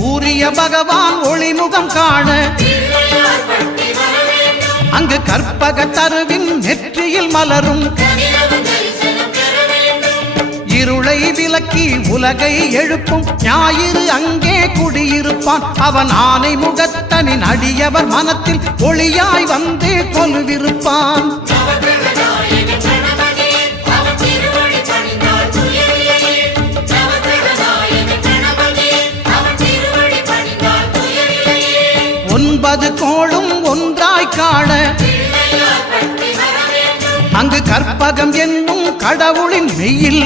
சூரிய பகவான் ஒளிமுகம் காண அங்கு கற்பக தருவின் நெற்றியில் மலரும் இருளை விலக்கி உலகை எழுப்பும் ஞாயிறு அங்கே குடியிருப்பான். அவன் ஆனை முகத்தனின் அடியவர் மனத்தில் ஒளியாய் வந்து கொலுவிருப்பான். ஒன்பது கோளும் ஒன்றாய் காண அங்கு கற்பகம் என்னும் கடவுளின் மெய்யில்